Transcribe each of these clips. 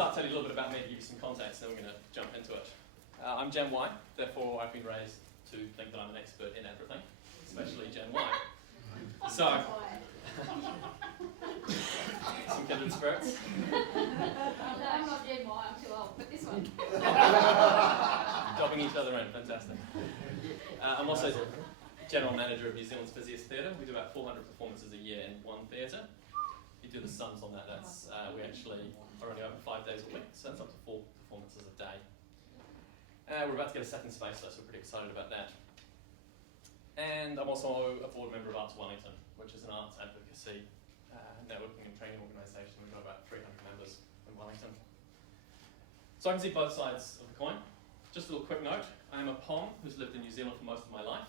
start telling you a little bit about me to give you some context, and then we're going to jump into it. I'm Gen Y, therefore I've been raised to think that I'm an expert in everything, especially Gen Y. So, some kindred spirits. No, I'm not Gen Y, I'm too old, but this one. Dobbing each other in, fantastic. I'm also General Manager of New Zealand's busiest theatre. We do about 400 performances a year in one theatre. You do the sums on that, that's, we actually are only open 5 days a week, so that's up to 4 performances a day. We're about to get a second space though, so we're pretty excited about that. And I'm also a board member of Arts Wellington, which is an arts advocacy, networking and training organisation. We've got about 300 members in Wellington. So I can see both sides of the coin. Just a little quick note, I am a POM who's lived in New Zealand for most of my life.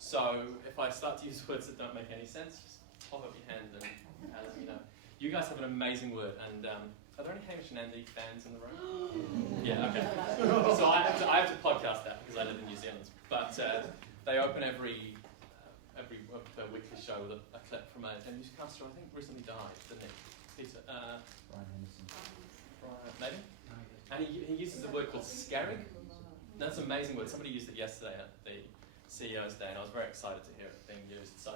So if I start to use words that don't make any sense, just pop up your hand and let me know. You guys have an amazing word, and are there any Hamish and Andy fans in the room? Yeah, okay. So I have to podcast that because I live in New Zealand. But they open every weekly show with a clip from a newscaster I think recently died, didn't he? Peter, Brian Henderson. Maybe? And he uses a word called scarrig. That's an amazing word. Somebody used it yesterday at the CEO's Day, and I was very excited to hear it being used. So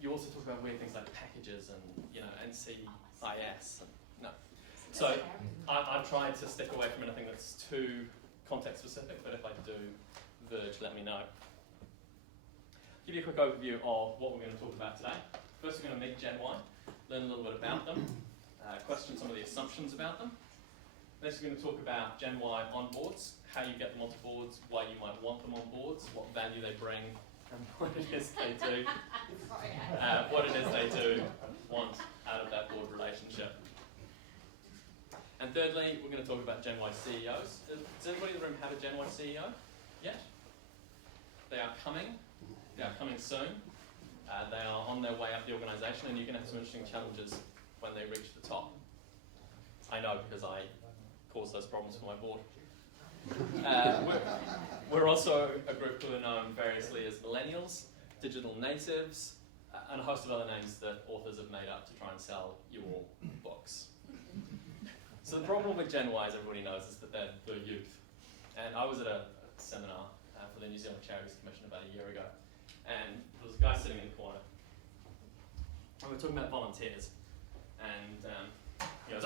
you also talk about weird things like packages and NCIS. No. So I've tried to stick away from anything that's too context specific, but if I do verge, let me know. Give you a quick overview of what we're going to talk about today. First, we're going to meet Gen Y, learn a little bit about them, question some of the assumptions about them. Next, we're going to talk about Gen Y on boards, how you get them onto boards, why you might want them on boards, what value they bring, and what it is they do. Want out of that board relationship. And thirdly, we're going to talk about Gen Y CEOs. Does anybody in the room have a Gen Y CEO yet? They are coming. They are coming soon. They are on their way up the organisation, and you're going to have some interesting challenges when they reach the top. I know because I cause those problems for my board. We're also a group who are known variously as millennials, digital natives, and a host of other names that authors have made up to try and sell you all books. So the problem with Gen Y, as everybody knows, is that they're the youth. And I was at a seminar for the New Zealand Charities Commission about a year ago, and there was a guy sitting in the corner, and we were talking about volunteers, and he goes,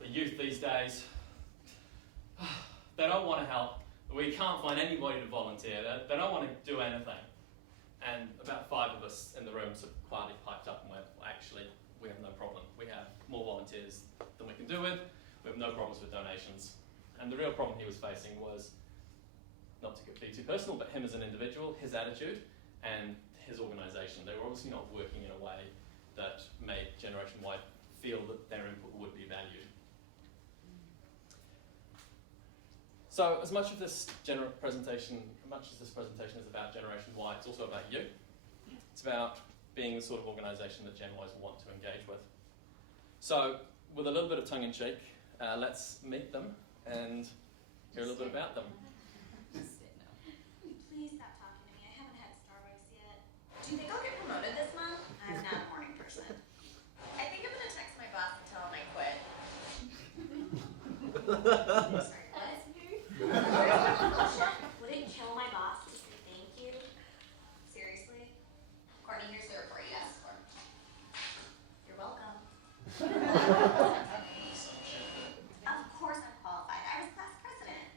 the youth these days, they don't want to help. We can't find anybody to volunteer. They don't want to do anything. And about 5 of us in the room sort of quietly piped up and went, well, actually, we have no problem. We have more volunteers than we can do with. We have no problems with donations. And the real problem he was facing was, not to be too personal, but him as an individual, his attitude, and his organisation. They were obviously not working in a way that made Generation Y feel that their input would be valued. So as much of this presentation is about Generation Y, it's also about you. It's about being the sort of organisation that Gen Ys want to engage with. So with a little bit of tongue-in-cheek, let's meet them and hear a little bit about them. Please stop talking to me. I haven't had Starbucks yet. Do you think I'll get promoted this month? I'm not a morning person. I think I'm going to text my boss and tell him I quit. Sorry, what? Would it kill my boss to say thank you? Seriously? Courtney, here's the report you asked for. You're welcome. Of course I'm qualified. I was class president.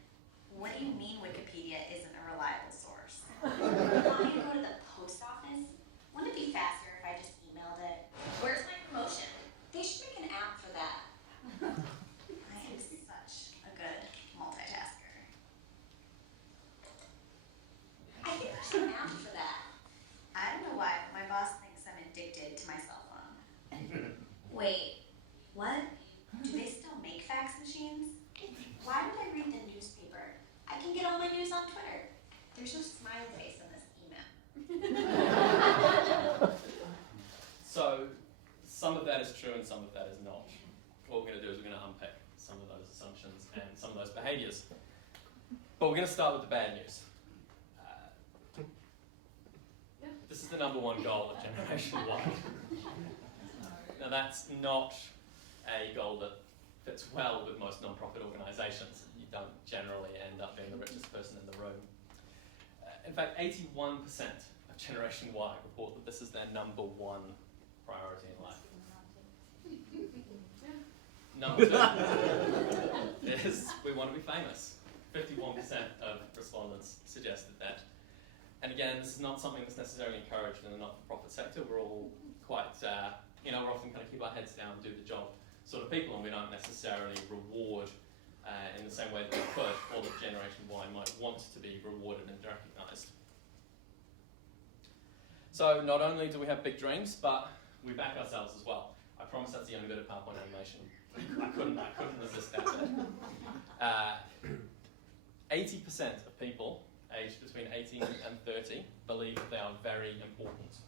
What do you mean Wikipedia isn't a reliable source? You want me to go to the post office? Wouldn't it be faster if I just emailed it? Where's my promotion? They should make an app for that. I am such a good multitasker. I think there's an app for that. I don't know why, but my boss thinks I'm addicted to my cell phone. Wait, what? Do they still make fax machines? Why would I read the newspaper? I can get all my news on Twitter. There's no smiley face in this email. So some of that is true and some of that is not. What we're going to do is we're going to unpick some of those assumptions and some of those behaviours. But we're going to start with the bad news. This is the #1 goal of Generation Y. Now that's not a goal that fits well with most non-profit organisations. You don't generally end up being the richest person in the room. In fact, 81% of Generation Y report that this is their number one priority in life. Number two is we want to be famous. 51% of respondents suggested that. And again, this is not something that's necessarily encouraged in the not-for-profit sector. We're all quite, we're often kind of keep our heads down, do the job sort of people, and we don't necessarily reward in the same way that we could, or that Generation Y might want to be rewarded and recognised. So not only do we have big dreams, but we back ourselves as well. I promise that's the only bit of PowerPoint animation. I couldn't resist that bit. 80% of people aged between 18 and 30 believe that they are very important.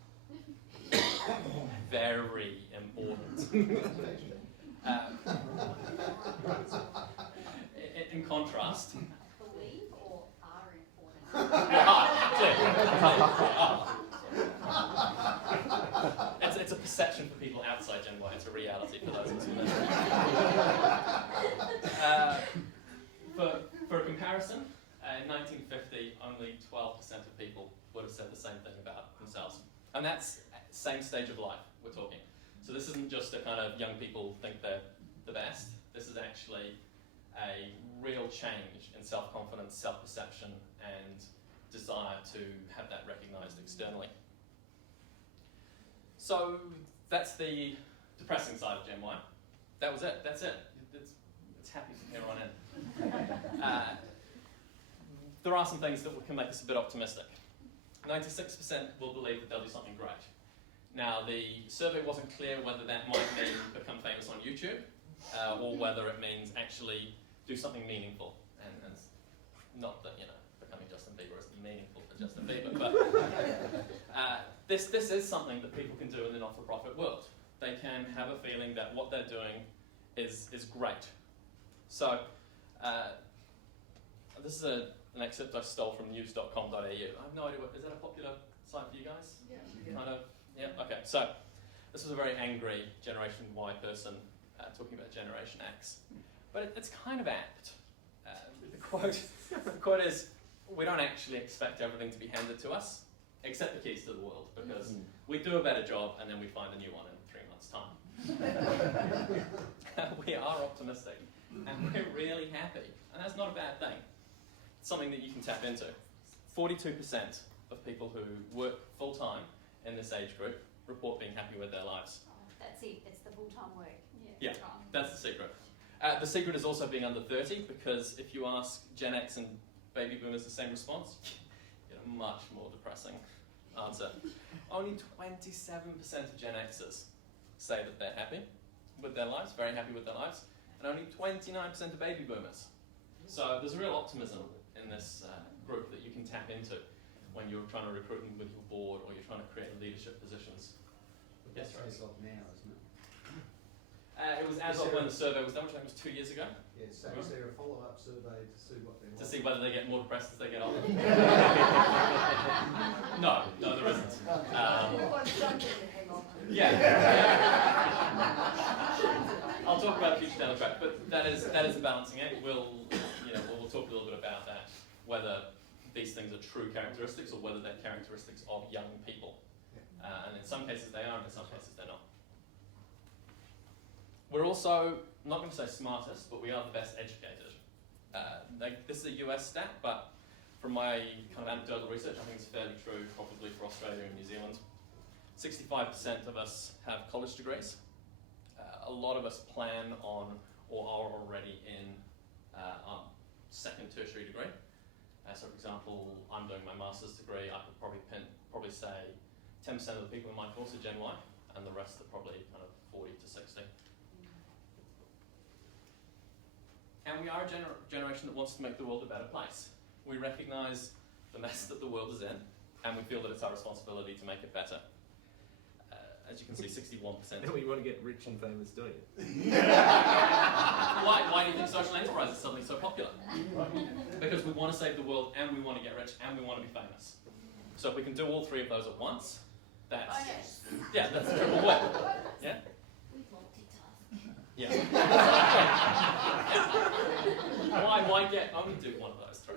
Very important. In contrast, Believe or are important? It's a perception for people outside Gen Y. It's a reality for those of us who know. For a comparison, in 1950, only 12% of people would have said the same thing about themselves. And that's same stage of life we're talking. So this isn't just a kind of young people think they're the best. This is actually a real change in self-confidence, self-perception, and desire to have that recognised externally. So that's the depressing side of Gen Y. That was it. That's it. It's happy from here on in. There are some things that can make us a bit optimistic. 96% will believe that they'll do something great. Now, the survey wasn't clear whether that might mean become famous on YouTube, or whether it means actually do something meaningful. And not that, becoming Justin Bieber is meaningful for Justin Bieber, but this is something that people can do in the not-for-profit world. They can have a feeling that what they're doing is great. So, this is an excerpt I stole from news.com.au. I have no idea, is that a popular site for you guys? Yeah. Kind of, yeah, okay. So, this was a very angry Generation Y person talking about Generation X. But it's kind of apt. The quote is, we don't actually expect everything to be handed to us, except the keys to the world, because we do a better job and then we find a new one in 3 months' time. We are optimistic and we're really happy, and that's not a bad thing. It's something that you can tap into. 42% of people who work full-time in this age group report being happy with their lives. Oh, that's it, it's the full-time work. Yeah, that's the secret. The secret is also being under 30, because if you ask Gen X and baby boomers the same response, you get a much more depressing answer. Only 27% of Gen Xers say that they're happy with their lives, very happy with their lives, and only 29% of baby boomers. So there's real optimism in this group that you can tap into when you're trying to recruit them with your board or you're trying to create leadership positions. Yes, as of now, isn't it? It was as of when the survey was done, which I think was 2 years ago. Yes, so is there a follow-up survey to see what they're like? To see whether they get more depressed as they get older? No, there isn't. I'll talk about the future down the track, but that is a balancing act. We'll talk a little bit about that, whether these things are true characteristics or whether they're characteristics of young people. And in some cases they are, and in some cases they're not. We're also, I'm not going to say smartest, but we are the best educated. This is a US stat, but from my kind of anecdotal research, I think it's fairly true probably for Australia and New Zealand. 65% of us have college degrees. A lot of us plan on or are already in our second tertiary degree. So for example, I'm doing my master's degree. I could probably say 10% of the people in my course are Gen Y, and the rest are probably kind of 40 to 60. And we are a generation that wants to make the world a better place. We recognise the mess that the world is in, and we feel that it's our responsibility to make it better. As you can see, 61%. And we want to get rich and famous doing it. Why do you think social enterprise is suddenly so popular? Because we want to save the world, and we want to get rich, and we want to be famous. So if we can do all three of those at once, that's a triple win. Yeah. Yeah. Why get? I'm going to do one of those three.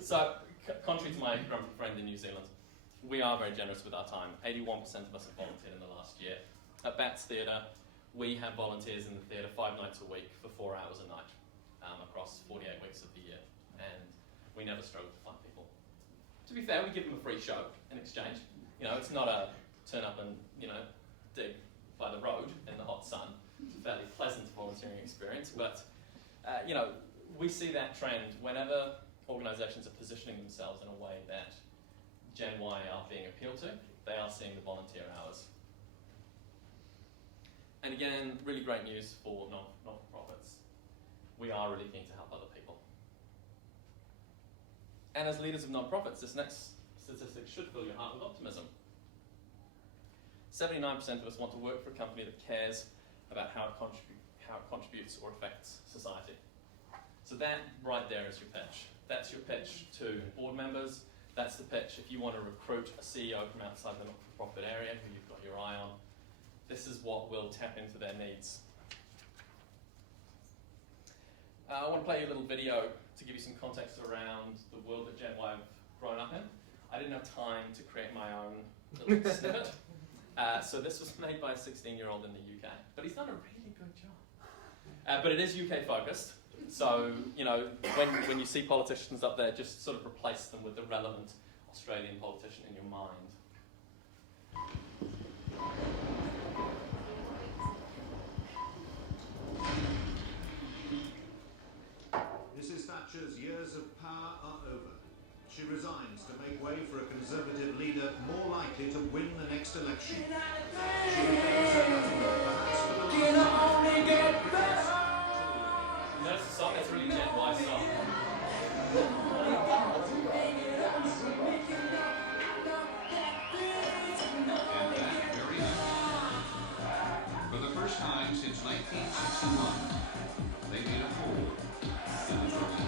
So, contrary to my grumpy friend in New Zealand, we are very generous with our time. 81% of us have volunteered in the last year. At Bats Theatre, we have volunteers in the theatre 5 nights a week for 4 hours a night across 48 weeks of the year. And we never struggle to find people. To be fair, we give them a free show in exchange. You know, it's not a turn up and, dig by the road in the hot sun. It's a fairly pleasant volunteering experience, but, we see that trend whenever organisations are positioning themselves in a way that Gen Y are being appealed to, they are seeing the volunteer hours. And again, really great news for non-for-profits. We are really keen to help other people. And as leaders of non-profits, this next statistic should fill your heart with optimism. 79% of us want to work for a company that cares about how it contributes or affects society. So that right there is your pitch. That's your pitch to board members. That's the pitch if you want to recruit a CEO from outside the not-for-profit area who you've got your eye on. This is what will tap into their needs. I want to play you a little video to give you some context around the world that Gen Y have grown up in. I didn't have time to create my own little snippet. So this was made by a 16-year-old in the UK, but he's done a really good job. But it is UK focused, so when you see politicians up there, just sort of replace them with the relevant Australian politician in your mind. Mrs. Thatcher's years of power are over. She resigns to make way for a Conservative leader more likely to win the next election. She remains her government, perhaps for the last time. Notice the song, it's really Gen Y song. For the first time since 1961, they made a hole in the drawing.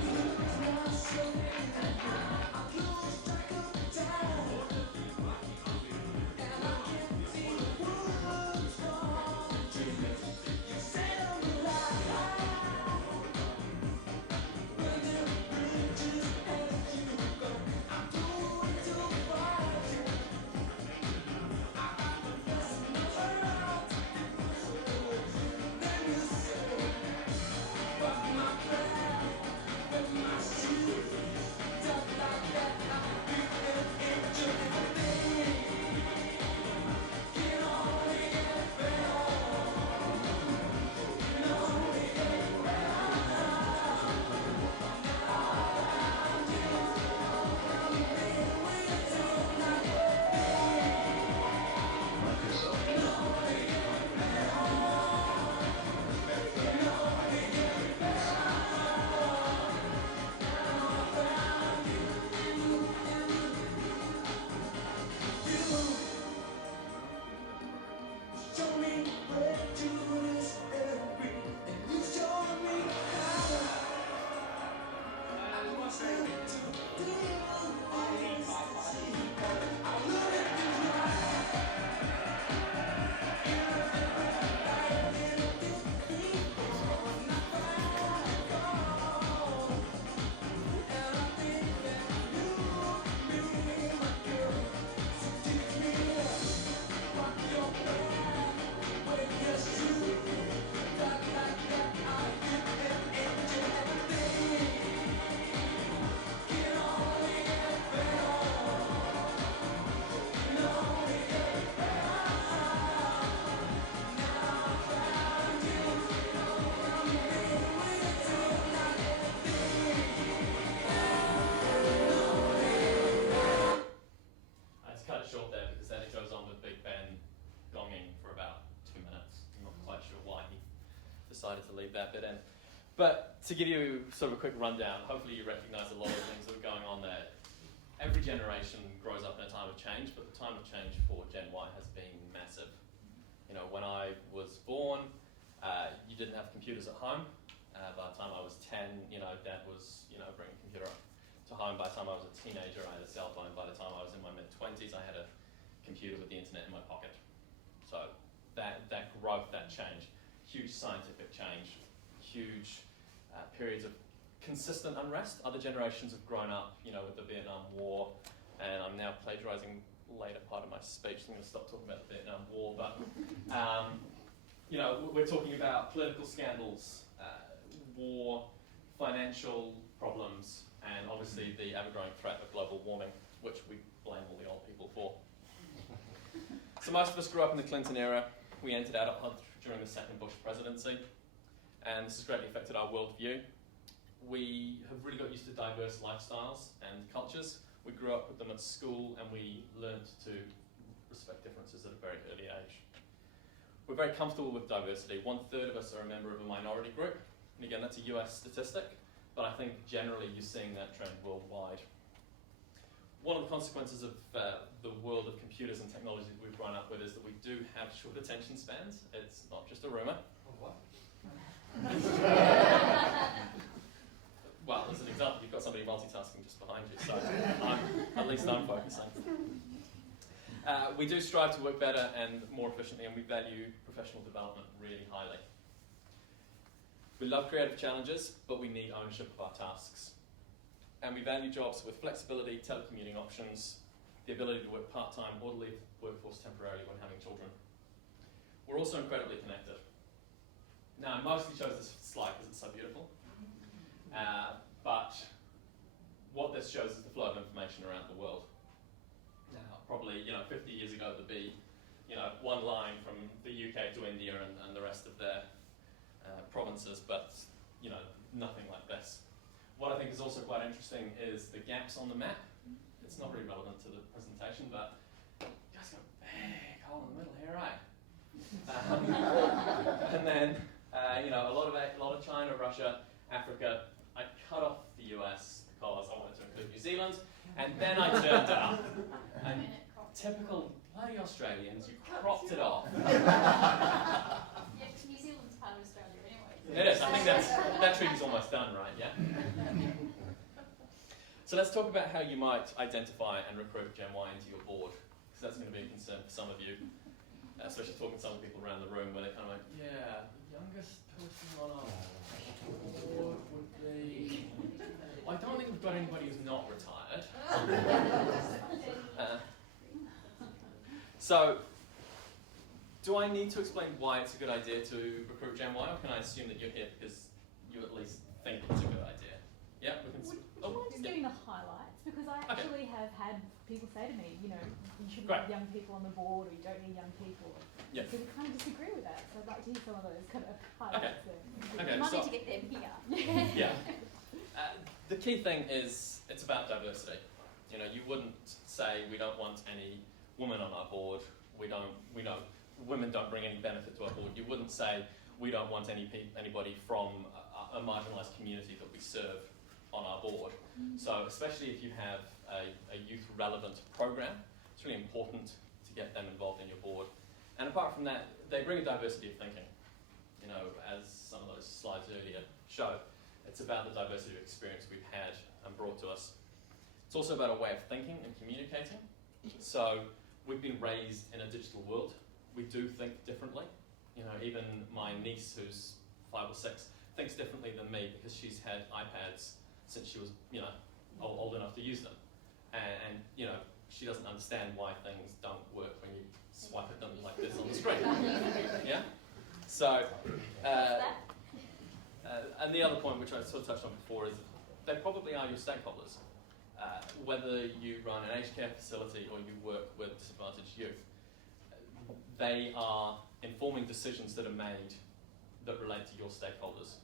decided to leave that bit in. But to give you sort of a quick rundown, hopefully you recognise a lot of the things that are going on there. Every generation grows up in a time of change, but the time of change for Gen Y has been massive. You know, when I was born, you didn't have computers at home. By the time I was 10, Dad was, bringing a computer to home. By the time I was a teenager, I had a cell phone. By the time I was in my mid-20s, I had a computer with the internet in my pocket. So that growth, that change, huge scientific change, huge periods of consistent unrest. Other generations have grown up, with the Vietnam War, and I'm now plagiarizing later part of my speech, so I'm going to stop talking about the Vietnam War, but we're talking about political scandals, war, financial problems, and obviously the ever-growing threat of global warming, which we blame all the old people for. So most of us grew up in the Clinton era. We entered adulthood during the second Bush presidency, and this has greatly affected our worldview. We have really got used to diverse lifestyles and cultures. We grew up with them at school, and we learned to respect differences at a very early age. We're very comfortable with diversity. 1/3 of us are a member of a minority group. And again, that's a US statistic, but I think generally you're seeing that trend worldwide. One of the consequences of the world of computers and technology that we've grown up with is that we do have short attention spans. It's not just a rumour. Oh, what? Well, as an example, you've got somebody multitasking just behind you, so at least I'm focusing. We do strive to work better and more efficiently, and we value professional development really highly. We love creative challenges, but we need ownership of our tasks. And we value jobs with flexibility, telecommuting options, the ability to work part-time or to leave the workforce temporarily when having children. We're also incredibly connected. Now, I mostly chose this slide because it's so beautiful. But what this shows is the flow of information around the world. Now, probably 50 years ago, there'd be one line from the UK to India and the rest of their provinces, but nothing like this. What I think is also quite interesting is the gaps on the map. It's not really relevant to the presentation, but you guys got a big hole in the middle here, right? And then a lot of China, Russia, Africa. I cut off the US because I wanted to include New Zealand, and then I turned up. And typical bloody Australians, you cropped it off. Yeah, because New Zealand's part of Australia anyway. It is. I think that treaty's almost done, right? Yeah. So let's talk about how you might identify and recruit Gen Y into your board, because that's going to be a concern for some of you, especially talking to some people around the room where they're kind of like, yeah, the youngest person on our board would be. Well, I don't think we've got anybody who's not retired. So, do I need to explain why it's a good idea to recruit Gen Y, or can I assume that you're here because you at least think it's a good idea? Yeah, we can. Would you mind just getting the highlights? Because I actually have had people say to me, you shouldn't have young people on the board, or you don't need young people. Yeah. So we kind of disagree with that. So I'd like to hear some of those kind of highlights. Okay. You might need to get them here. Yeah. The key thing is it's about diversity. You wouldn't say we don't want any women on our board. We know women don't bring any benefit to our board. You wouldn't say we don't want anybody from a marginalised community that we serve on our board. So especially if you have a youth-relevant program, it's really important to get them involved in your board. And apart from that, they bring a diversity of thinking. As some of those slides earlier showed, it's about the diversity of experience we've had and brought to us. It's also about a way of thinking and communicating. So we've been raised in a digital world. We do think differently. Even my niece, who's 5 or 6, thinks differently than me because she's had iPads since she was, old enough to use them. And she doesn't understand why things don't work when you swipe at them like this on the screen. Yeah? So, and the other point, which I sort of touched on before, is they probably are your stakeholders. Whether you run an aged care facility or you work with disadvantaged youth, they are informing decisions that are made that relate to your stakeholders.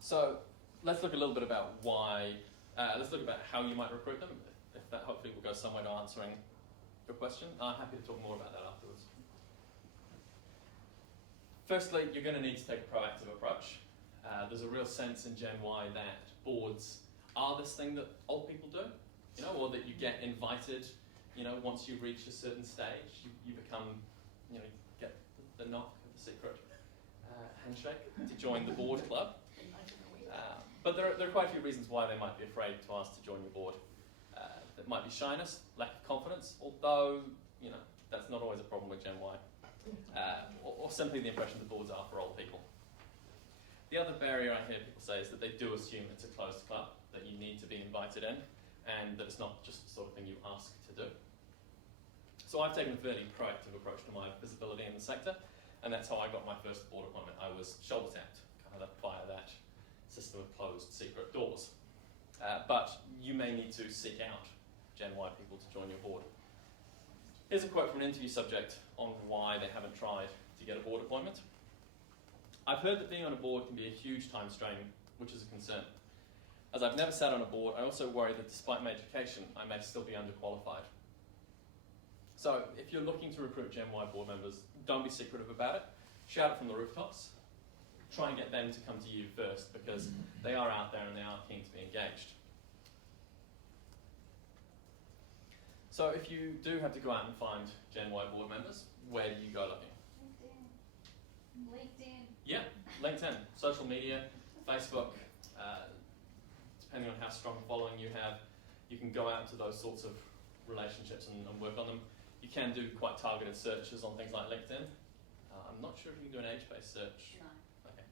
So let's look a little bit about let's look about how you might recruit them. If that hopefully will go some way to answering your question. I'm happy to talk more about that afterwards. Firstly, you're going to need to take a proactive approach. There's a real sense in Gen Y that boards are this thing that old people do, or that you get invited, once you reach a certain stage, you become, get the knock of the secret handshake to join the board club. But there are quite a few reasons why they might be afraid to ask to join your board. It might be shyness, lack of confidence, although, that's not always a problem with Gen Y, or simply the impression the boards are for old people. The other barrier I hear people say is that they do assume it's a closed club, that you need to be invited in, and that it's not just the sort of thing you ask to do. So I've taken a fairly proactive approach to my visibility in the sector, and that's how I got my first board appointment. I was shoulder tapped, kind of via that system of closed secret doors. But you may need to seek out Gen Y people to join your board. Here's a quote from an interview subject on why they haven't tried to get a board appointment. I've heard that being on a board can be a huge time strain, which is a concern. As I've never sat on a board, I also worry that despite my education, I may still be underqualified. So if you're looking to recruit Gen Y board members, don't be secretive about it. Shout it from the rooftops. Try and get them to come to you first, because they are out there and they are keen to be engaged. So if you do have to go out and find Gen Y board members, where do you go looking? LinkedIn. Yeah, LinkedIn, social media, Facebook, depending on how strong a following you have, you can go out to those sorts of relationships and work on them. You can do quite targeted searches on things like LinkedIn. I'm not sure if you can do an age-based search. No. Okay.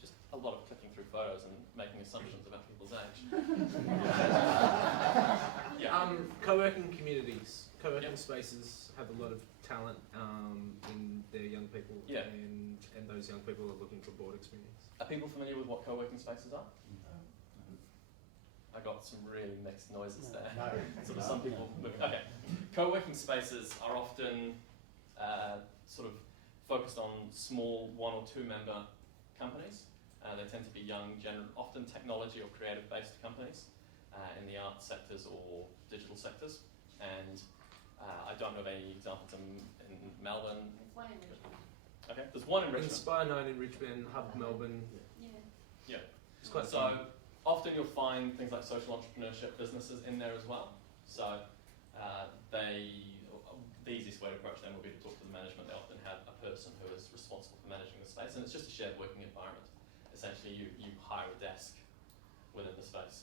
Just a lot of clicking through photos and making assumptions about people's age. Yeah. Co-working communities, co-working spaces have a lot of talent in their young people, Yeah. and those young people are looking for board experience. Are people familiar with what co-working spaces are? I got some really mixed noises there. No. Sort of some people moving. Okay. Co-working spaces are often sort of focused on small 1 or 2 member companies. They tend to be young, often technology or creative based companies in the arts sectors or digital sectors. And I don't know of any examples in Melbourne. There's one in Richmond. Okay, there's one in Richmond. Inspire 9 in Richmond, Hub Melbourne. Yeah. It's quite So fun. often you'll find things like social entrepreneurship businesses in there as well. So the easiest way to approach them would be to talk to the management. They often have a person who is responsible for managing the space, and it's just a shared working environment. Essentially, you hire a desk within the space.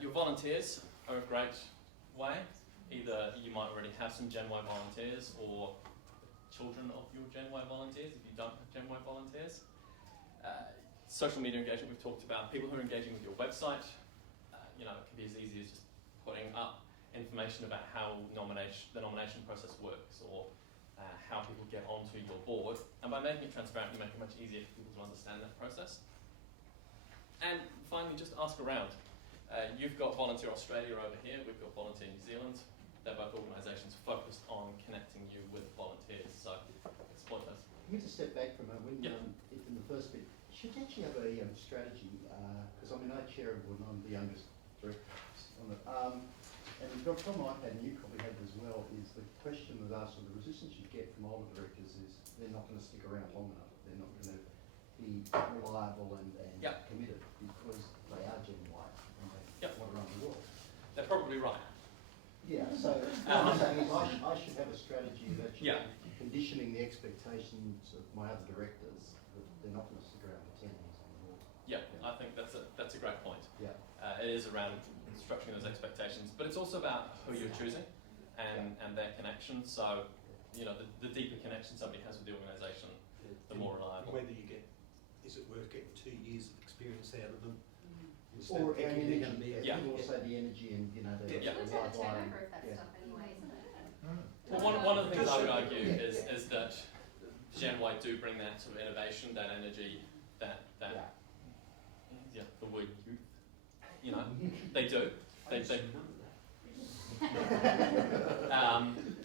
Your volunteers are a great way. Either you might already have some Gen Y volunteers, or children of your Gen Y volunteers if you don't have Gen Y volunteers. Social media engagement we've talked about. People who are engaging with your website, it can be as easy as just putting up information about how the nomination process works, or how people get onto your board. And by making it transparent, you make it much easier for people to understand that process. And finally, just ask around. You've got Volunteer Australia over here, we've got Volunteer New Zealand. They're both organisations focused on connecting you with volunteers, so exploit those. You need to step back from it. When, Yeah. in the first bit, should you actually have a strategy, because I chair of one, I'm the youngest director on it. And the problem I've had, and you probably had as well, is the question was asked, or the resistance you get from older directors is they're not going to stick around long enough. They're not going to be reliable and Yep. committed, because they are Gen Y and they Yep. want to run the world. They're probably right. Yeah, so what I'm saying is I should have a strategy of actually Yeah. conditioning the expectations of my other directors that they're not going to stick around for 10 years on the board. Yeah, I think that's a great point. Yeah. It is around structuring those expectations, but it's also about who you're choosing and their connection. So, the deeper connection somebody has with the organisation, the more reliable. Whether is it worth getting 2 years of experience out of them? Or Instead of thinking they're going to be energy, Yeah. also the energy and, the Yeah. It's life a line. turnover of that Yeah. stuff anyway, isn't it? Well, one of the things I would argue Yeah. is that Gen Y do bring that sort of innovation, that energy, that the word youth. They do. They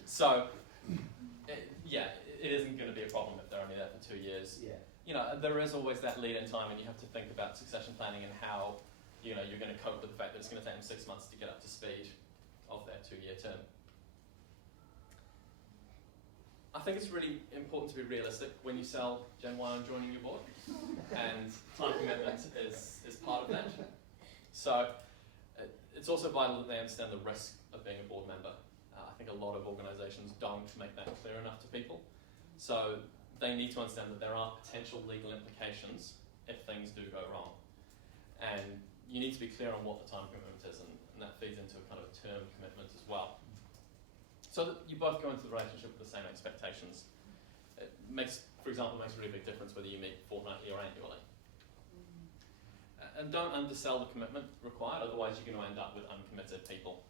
so it isn't going to be a problem if they're only there for 2 years. Yeah. There is always that lead-in time, and you have to think about succession planning and how you're going to cope with the fact that it's going to take them 6 months to get up to speed of their 2-year term. I think it's really important to be realistic when you sell Gen Y on joining your board, and time commitment is part of that. So it's also vital that they understand the risk of being a board member. I think a lot of organisations don't make that clear enough to people. So they need to understand that there are potential legal implications if things do go wrong. And you need to be clear on what the time commitment is, and that feeds into a kind of term commitment as well. so that you both go into the relationship with the same expectations. It makes, for example, makes a really big difference whether you meet fortnightly or annually. And don't undersell the commitment required, otherwise you're going to end up with uncommitted people.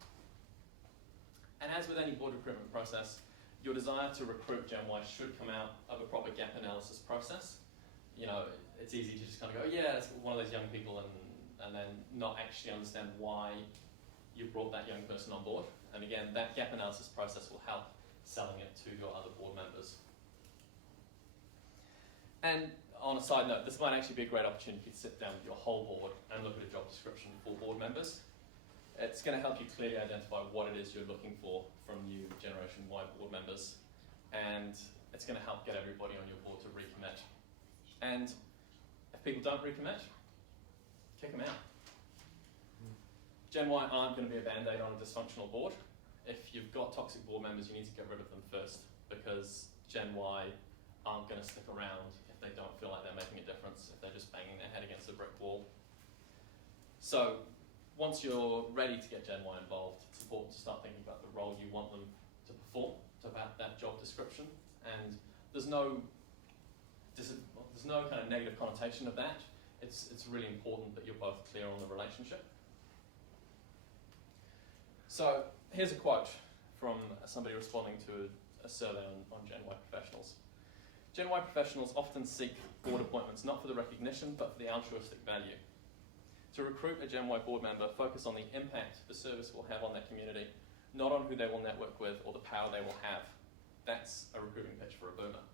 And as with any board recruitment process, your desire to recruit Gen Y should come out of a proper gap analysis process. You know, it's easy to just kind of go, yeah, it's one of those young people, and then not actually understand why you brought that young person on board. And again, that gap analysis process will help selling it to your other board members. And on a side note, this might actually be a great opportunity to sit down with your whole board and look at a job description for board members. It's going to help you clearly identify what it is you're looking for from new Generation Y board members, and it's going to help get everybody on your board to recommit. And if people don't recommit, kick them out. Gen Y aren't going to be a band-aid on a dysfunctional board. If you've got toxic board members, you need to get rid of them first, because Gen Y aren't going to stick around if they don't feel like they're making a difference, if they're just banging their head against a brick wall. So once you're ready to get Gen Y involved, it's important to start thinking about the role you want them to perform, about that job description, and there's no kind of negative connotation of that. It's really important that you're both clear on the relationship. So here's a quote from somebody responding to a survey on Gen Y professionals. Gen Y professionals often seek board appointments not for the recognition, but for the altruistic value. To recruit a Gen Y board member, focus on the impact the service will have on their community, not on who they will network with or the power they will have. That's a recruiting pitch for a boomer.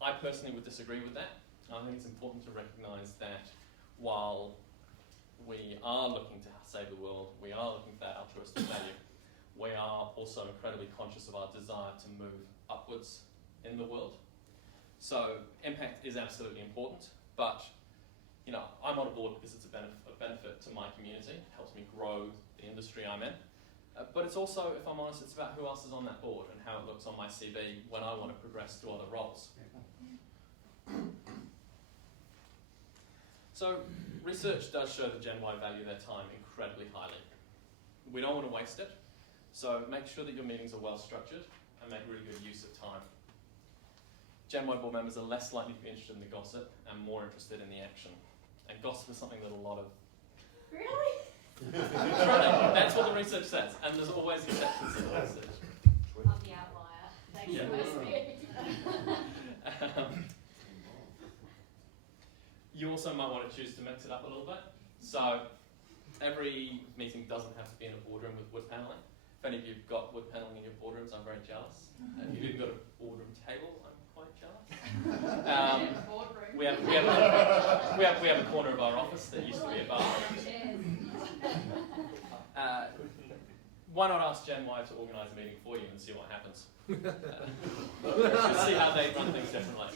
I personally would disagree with that. I think it's important to recognise that while we are looking to save the world, we are looking for that altruistic value, we are also incredibly conscious of our desire to move upwards in the world. So impact is absolutely important, but you know, I'm on a board because it's a benefit to my community. It helps me grow the industry I'm in. But it's also, if I'm honest, it's about who else is on that board and how it looks on my CV when I want to progress to other roles. So research does show that Gen Y value their time incredibly highly. We don't want to waste it, so make sure that your meetings are well structured and make really good use of time. Gen Y board members are less likely to be interested in the gossip and more interested in the action. And gossip is something that a lot of... Really? That's what the research says, and there's always exceptions to the research. I'm the outlier. Thanks Yeah. for listening. You also might want to choose to mix it up a little bit. So every meeting doesn't have to be in a boardroom with wood panelling. If any of you have got wood panelling in your boardrooms, I'm very jealous. If you've even got a boardroom table, I'm quite jealous. We have a corner of our office that used to be a bar. Why not ask Gen Y to organise a meeting for you and see what happens? Just see how they run things differently.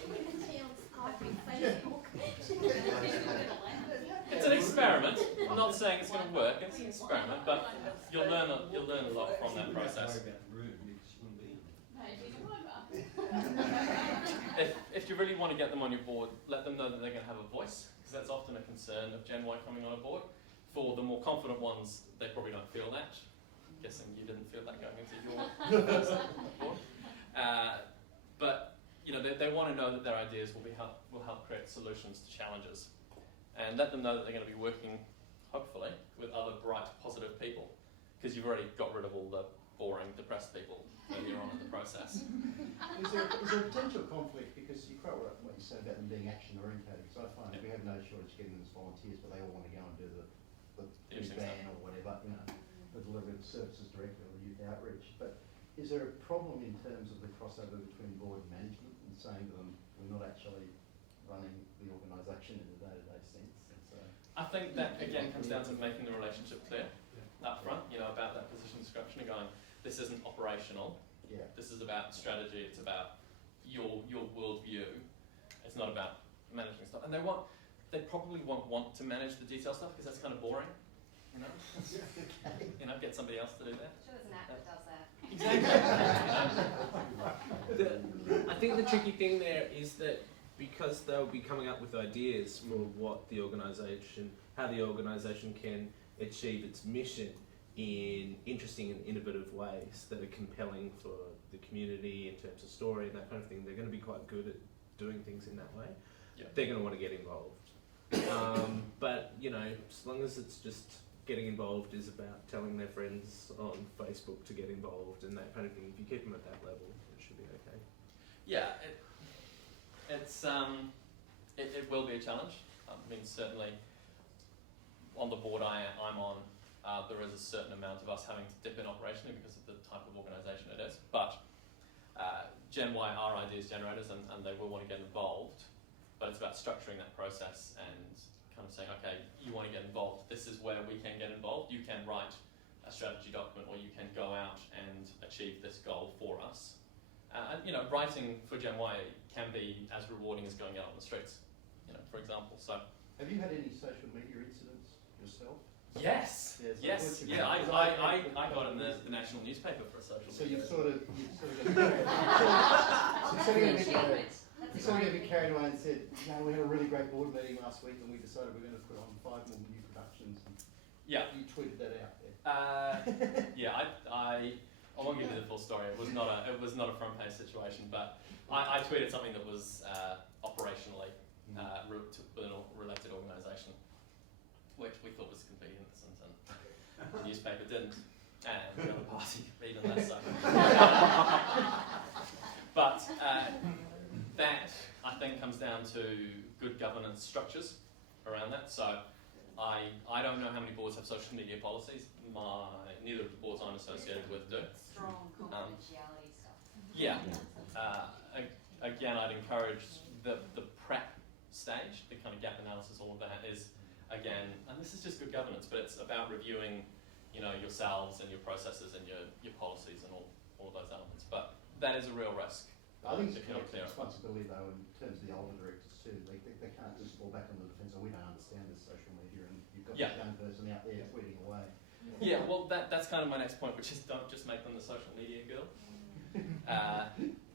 It's an experiment. I'm not saying it's going to work. It's an experiment, but you'll learn a lot from that process. If you really want to get them on your board, let them know that they're going to have a voice, because that's often a concern of Gen Y coming on a board. For the more confident ones, they probably don't feel that. I'm guessing you didn't feel that going into your first board. But you know, they want to know that their ideas will help create solutions to challenges, and let them know that they're going to be working, hopefully, with other bright, positive people, because you've already got rid of all the boring, depressed people earlier on in the process. Is there a potential conflict, because you're quite right what you said about them being action orientated, because I find we have no shortage getting them as volunteers, but they all want to go and do the van or whatever, you know, the delivery of services directly or the youth outreach. But is there a problem in terms of the crossover between board and management and saying to them, we're not actually running the organisation in a day-to-day sense? And so I think that again comes down to making the relationship clear up front, you know, about that position description and going, this isn't operational, this is about strategy, it's about your worldview, it's not about managing stuff. And they probably won't want to manage the detail stuff because that's kind of boring, you know? You know, get somebody else to do that. Sure, there's an app that does that. Exactly. I think the tricky thing there is that because they'll be coming up with ideas for what the organisation, how the organisation can achieve its mission, in interesting and innovative ways that are compelling for the community in terms of story and that kind of thing, they're going to be quite good at doing things in that way. Yeah. They're going to want to get involved. But, you know, as long as it's just getting involved is about telling their friends on Facebook to get involved and that kind of thing, if you keep them at that level, it should be okay. Yeah, it will be a challenge. I mean, certainly on the board I'm on, there is a certain amount of us having to dip in operationally because of the type of organisation it is. But Gen Y are ideas generators and they will want to get involved, but it's about structuring that process and kind of saying, okay, you want to get involved, this is where we can get involved. You can write a strategy document or you can go out and achieve this goal for us. And, you know, writing for Gen Y can be as rewarding as going out on the streets, you know, for example. So, have you had any social media incidents yourself? Yes. Yes. Yeah. I got in the national newspaper for a social So media. you've sort of get a bit carried away and said, you know, we had a really great board meeting last week and we decided we're going to put on 5 more new productions. And Yeah. you tweeted that out there. Yeah. I won't give you the full story. It was not a front page situation, but I tweeted something that was operationally with a related organisation, which we thought was completely innocent, and the newspaper didn't, and the other party even less so. But that, I think, comes down to good governance structures around that. So I don't know how many boards have social media policies. Neither of the boards I'm associated with do. Strong confidentiality stuff. Yeah. Again, I'd encourage the prep stage, the kind of gap analysis, all of that is, again, and this is just good governance, but it's about reviewing, you know, yourselves and your processes and your policies and all of those elements. But that is a real risk. I think it's if you're not clear. responsibility though in terms of the older directors too. They can't just fall back on the defence, oh, we don't understand this social media and you've got this young person out there tweeting away. Yeah, well, that's kind of my next point, which is don't just make them the social media girl.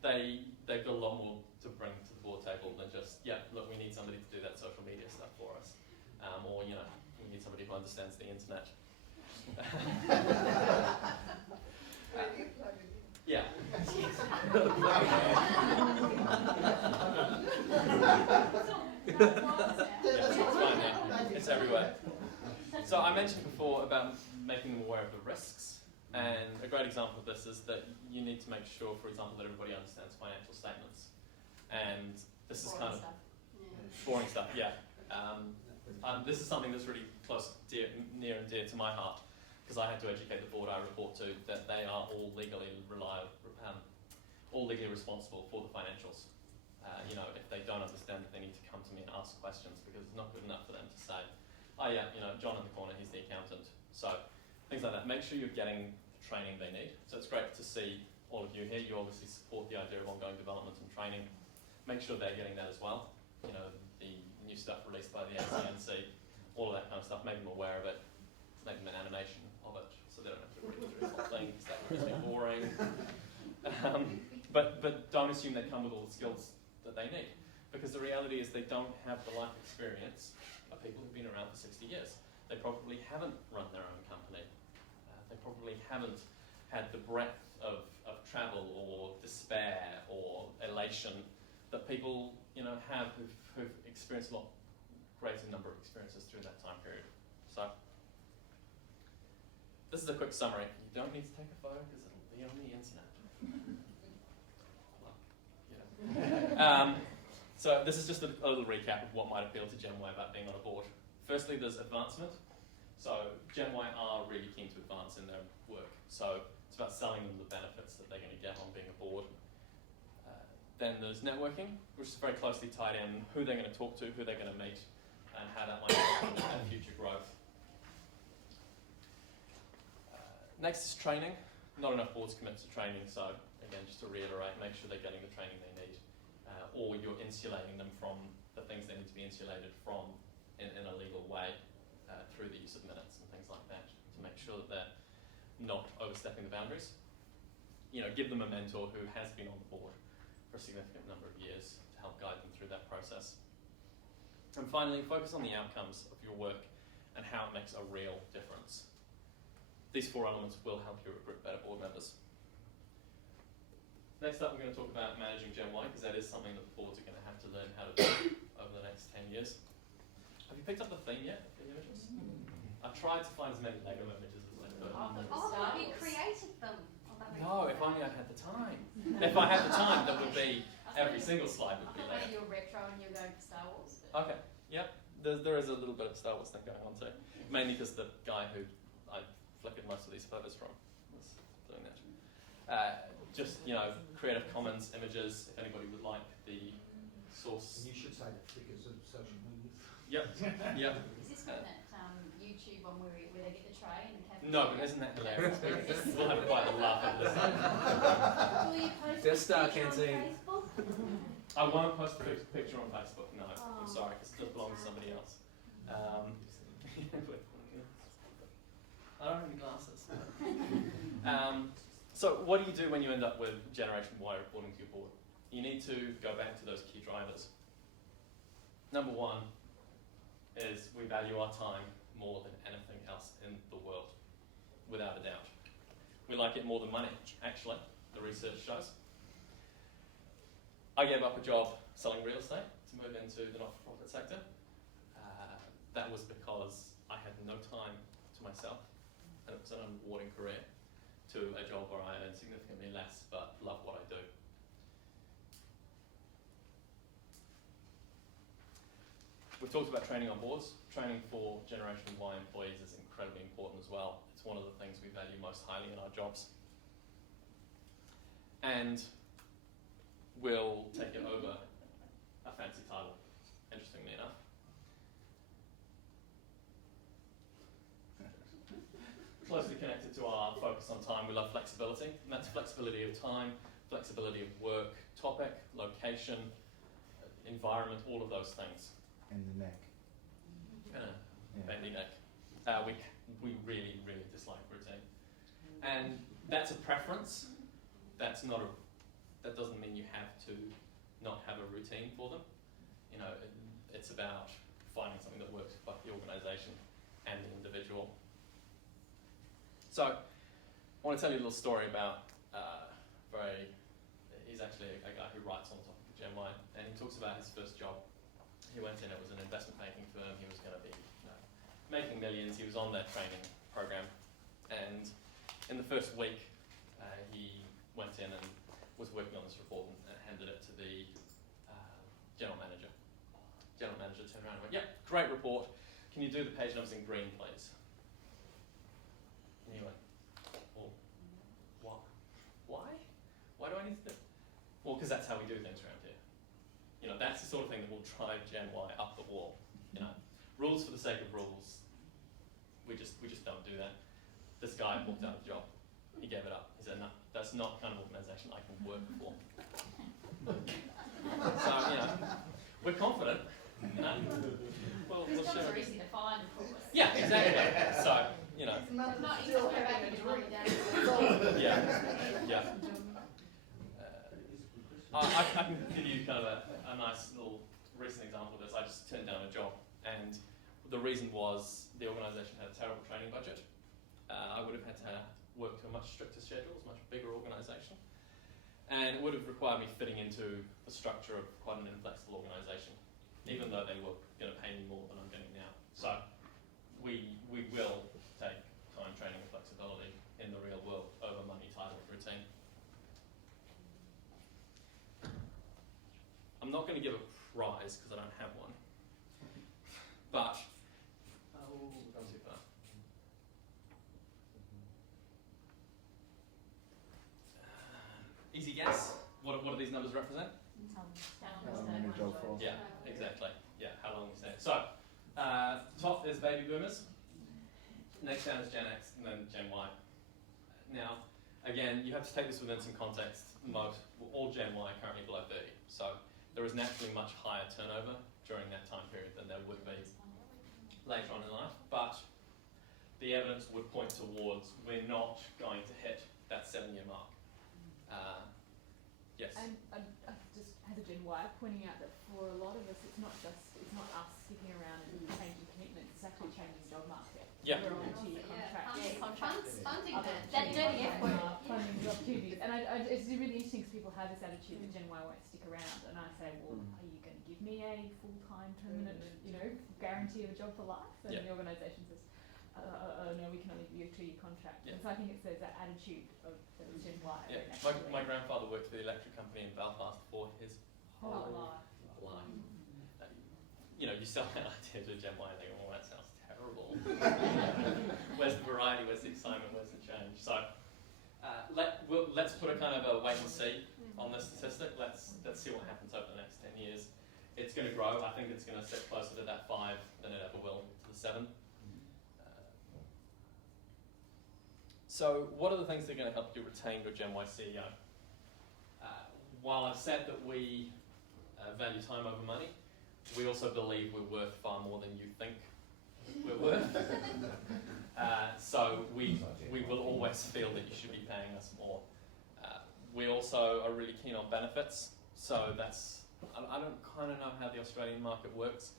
They've got a lot more to bring to the board table than just, look, we need somebody to do that social media stuff for us. Or, you know, we need somebody who understands the internet. Yeah. It's fine now. It's everywhere. So I mentioned before about making them aware of the risks, and a great example of this is that you need to make sure, for example, that everybody understands financial statements. And this is kind of boring stuff, yeah. This is something that's really near and dear to my heart, because I had to educate the board I report to that they are all legally responsible for the financials. You know, if they don't understand it, they need to come to me and ask questions, because it's not good enough for them to say, oh yeah, you know, John in the corner, he's the accountant. So things like that. Make sure you're getting the training they need. So it's great to see all of you here. You obviously support the idea of ongoing development and training. Make sure they're getting that as well. You know, the new stuff released by the ACNC, all of that kind of stuff. Make them aware of it. Make them an animation of it, so they don't have to read through the whole thing, because that would just be boring. But don't assume they come with all the skills that they need, because the reality is they don't have the life experience of people who've been around for 60 years. They probably haven't run their own company. They probably haven't had the breadth of travel or despair or elation that people, you know, have who've experienced a lot greater number of experiences through that time period. So this is a quick summary. You don't need to take a photo because it'll be on the internet. So this is just a little recap of what might appeal to Gen Y about being on a board. Firstly, there's advancement. So Gen Y are really keen to advance in their work. So it's about selling them the benefits that they're going to get on being a board. Then there's networking, which is very closely tied in who they're going to talk to, who they're going to meet, and how that might affect their future growth. Next is training. Not enough boards commit to training, so again, just to reiterate, make sure they're getting the training they need, or you're insulating them from the things they need to be insulated from in a legal way through the use of minutes and things like that, to make sure that they're not overstepping the boundaries. You know, give them a mentor who has been on the board for a significant number of years to help guide them through that process. And finally, focus on the outcomes of your work and how it makes a real difference. These 4 elements will help you recruit better board members. Next up, we're going to talk about managing Gen Y, because that is something that boards are going to have to learn how to do over the next 10 years. Have you picked up the theme yet, the images? I tried to find as many Lego images as I could. Oh, you created them. No, if only I'd had the time. If I had the time, that would be, every single slide would be I thought Lego. you were retro and you're going to Star Wars. Okay, yep. There is a little bit of Star Wars thing going on too. Mainly because the guy who I flickered most of these photos from was doing that. Just, Creative Commons images, if anybody would like the source. And you should say that figures of social media. Yep, yep. Is this one that YouTube one where they get the tray and the cafe? No, but isn't that hilarious? We'll have quite a laugh at this. Will you post Death Star picture on canteen. Facebook? I won't post a picture on Facebook, no. I'm sorry, because it does belong to somebody else. I don't have any glasses. So what do you do when you end up with Generation Y reporting to your board? You need to go back to those key drivers. Number 1 is we value our time more than anything else in the world, without a doubt. We like it more than money, actually, the research shows. I gave up a job selling real estate to move into the not-for-profit sector. That was because I had no time to myself, and it was an unrewarding career, to a job where I earn significantly less but love what I do. We've talked about training on boards. Training for Generation Y employees is incredibly important as well. It's one of the things we value most highly in our jobs. And we'll take it over a fancy title, interestingly enough. Closely connected to our focus on time, we love flexibility, and that's flexibility of time, flexibility of work, topic, location, environment, all of those things. And the neck. Bendy neck. We really, really dislike routine. And that's a preference. That doesn't mean you have to not have a routine for them. It's about finding something that works for both the organisation and the individual. So, I want to tell you a little story about he's actually a guy who writes on the topic of Gen Y, and he talks about his first job. He went in, it was an investment banking firm, he was going to be making millions, he was on that training program, and in the first week he went in and was working on this report and handed it to the general manager. General manager turned around and went, "Yep, great report, can you do the page numbers in green, please?" And he went, "Well, why? Why do I need to do it?" "Well, because that's how we do things around here." That's the sort of thing that will drive Gen Y up the wall. Rules for the sake of rules. We just don't do that. This guy walked out of the job. He gave it up. He said, "No, that's not the kind of organisation I can work for." So, we're confident. We'll These jobs share are it. easy to find, of course. Yeah, exactly. So, It's not easy to go back and your money down. yeah. I can give you kind of a nice little recent example of this. I just turned down a job, and the reason was the organisation had a terrible training budget. I would have had to work to a much stricter schedule, a much bigger organisation, and it would have required me fitting into the structure of quite an inflexible organisation, even though they were going to pay me more than I'm getting now. So we will take time, training and flexibility in the real world over money, title, routine. I'm not going to give a prize because I don't have one, but gone too far. Easy guess. What do these numbers represent? Yeah, exactly. Yeah, how long we stay. So, top is baby boomers. Next down is Gen X, and then Gen Y. Now, again, you have to take this within some context. All Gen Y are currently below 30, so there is naturally much higher turnover during that time period than there would be later on in life, but the evidence would point towards we're not going to hit that 7-year mark. Yes? And I just had a Gen Y pointing out that for a lot of us, it's not us sticking around and changing commitments, it's actually changing the job market. Yeah. We're on 2-year contracts. contracts. Funding that That dirty F word. funding the opportunities. And it's really interesting because people have this attitude that Gen Y won't stick around. And I say, well, are you going to give me a full-time, permanent, guarantee of a job for life? And the organisation says, no, we can only give you a 2-year contract. And so I think there's that attitude of Gen Y. My grandfather worked for the electric company in Belfast for his whole life. You sell that idea to a Gen Y and they go, oh, that sounds terrible. Where's the variety, where's the excitement, where's the change? So let's put a kind of a wait and see on this statistic. Let's see what happens over the next 10 years. It's going to grow. I think it's going to sit closer to that 5 than it ever will to the 7. So what are the things that are going to help you retain your Gen Y CEO? While I've said that we value time over money, we also believe we're worth far more than you think we're worth. So we will always feel that you should be paying us more. We also are really keen on benefits. So I don't kind of know how the Australian market works,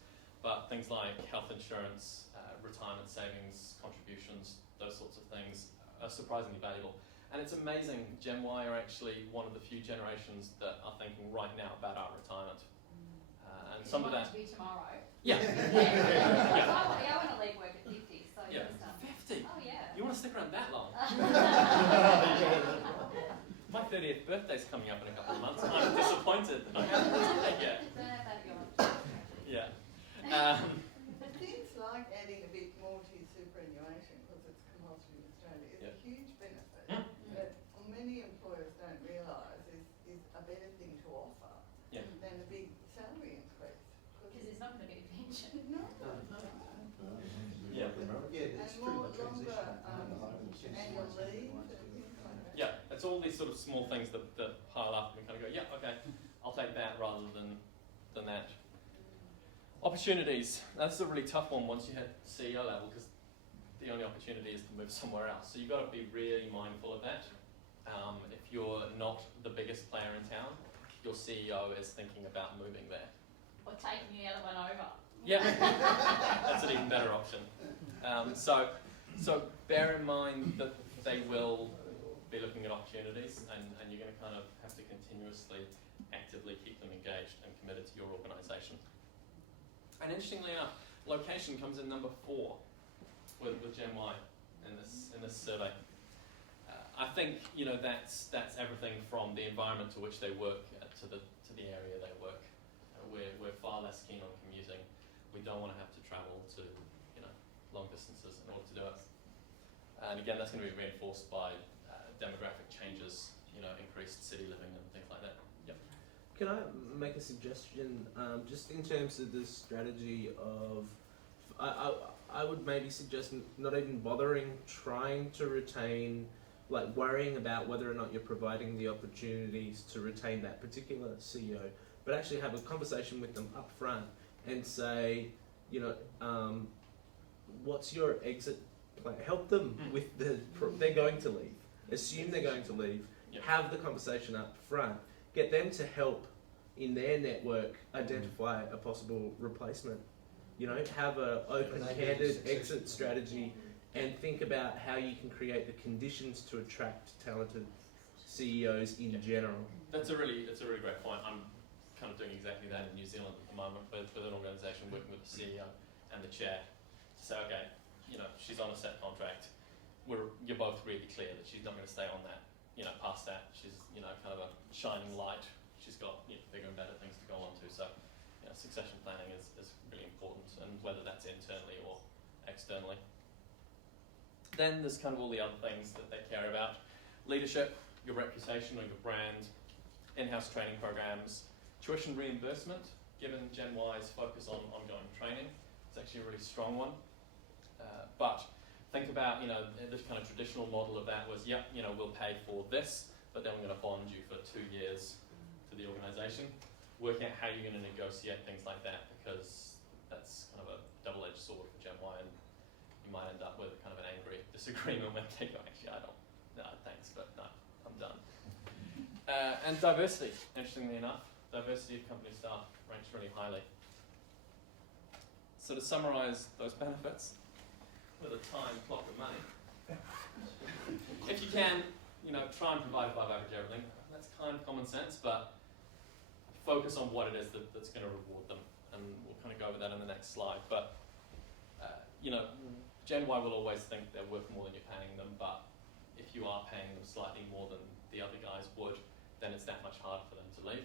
but things like health insurance, retirement savings, contributions, those sorts of things are surprisingly valuable. And it's amazing, Gen Y are actually one of the few generations that are thinking right now about our retirement. And some of that... to be tomorrow. Yeah. I want to leave work at 50, so yeah. 50? Oh, yeah. You want to stick around that long? My 30th birthday's coming up in a couple of months. I'm disappointed that I haven't done that yet. Yeah. Things like adding a bit more to your superannuation, because it's compulsory in Australia, is a huge benefit that many employers don't realise is a better thing to offer than a big salary increase. Because there's not going to be a pension. No. Yeah. And more longer annual leave and things like that. Yeah, it's all these sort of small things that pile up and we kind of go, yeah, okay, I'll take that rather than that. Opportunities. Now, this is a really tough one once you hit CEO level because the only opportunity is to move somewhere else. So you've got to be really mindful of that. If you're not the biggest player in town, your CEO is thinking about moving there. Or taking the other one over. Yeah, that's an even better option. So bear in mind that they will be looking at opportunities and you're going to kind of have to continuously, actively keep them engaged and committed to your organisation. And interestingly enough, location comes in number 4 with Gen Y in this survey. I think that's everything from the environment to which they work to the area they work. We're far less keen on commuting. We don't want to have to travel to long distances in order to do it. And again, that's going to be reinforced by demographic changes, increased city living and things like that. Yep. Can I make a suggestion, just in terms of the strategy of, I would maybe suggest not even bothering trying to retain, like worrying about whether or not you're providing the opportunities to retain that particular CEO, but actually have a conversation with them up front and say, what's your exit plan? Help them with they're going to leave. Assume they're going to leave. Yep. Have the conversation up front. Get them to help in their network identify a possible replacement. Have an open, candid exit strategy and think about how you can create the conditions to attract talented CEOs in general. That's a really great point. I'm kind of doing exactly that in New Zealand at the moment with an organisation working with the CEO and the chair to say, okay, she's on a set contract. You're both really clear that she's not going to stay on that. Past that, she's kind of a shining light. She's got bigger and better things to go on to. So, succession planning is really important, and whether that's internally or externally. Then there's kind of all the other things that they care about: leadership, your reputation or your brand, in-house training programs, tuition reimbursement. Given Gen Y's focus on ongoing training, it's actually a really strong one. But think about, this kind of traditional model of that was, we'll pay for this, but then we're going to bond you for 2 years to the organisation. Working out how you're going to negotiate things like that, because that's kind of a double-edged sword for Gen Y, and you might end up with kind of an angry disagreement when they go, actually, no, thanks, but no, I'm done. And diversity, interestingly enough, diversity of company staff ranks really highly. So to summarise those benefits, with a time, clock and money, If you can, try and provide above average everything. That's kind of common sense, but focus on what it is that's going to reward them. And we'll kind of go over that in the next slide. But, Gen Y will always think they're worth more than you're paying them, but if you are paying them slightly more than the other guys would, then it's that much harder for them to leave.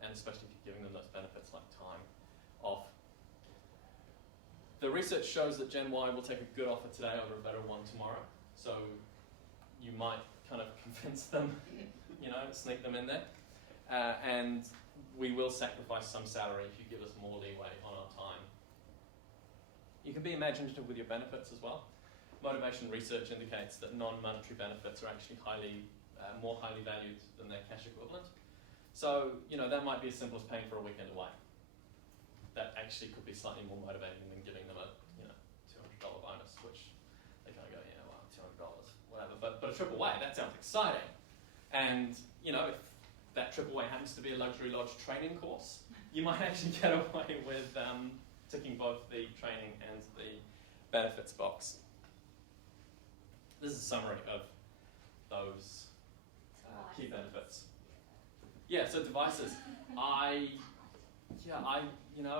And especially if you're giving them those benefits like time off. The research shows that Gen Y will take a good offer today over a better one tomorrow. So you might kind of convince them, sneak them in there. And we will sacrifice some salary if you give us more leeway on our time. You can be imaginative with your benefits as well. Motivation research indicates that non-monetary benefits are actually more highly valued than their cash equivalent. So, that might be as simple as paying for a weekend away. That actually could be slightly more motivating than giving them a, $200 bonus, which they kind of go, $200, whatever. But a trip away, that sounds exciting. And, if that trip away happens to be a luxury lodge training course, you might actually get away with ticking both the training and the benefits box. This is a summary of those key benefits. Yeah, so devices.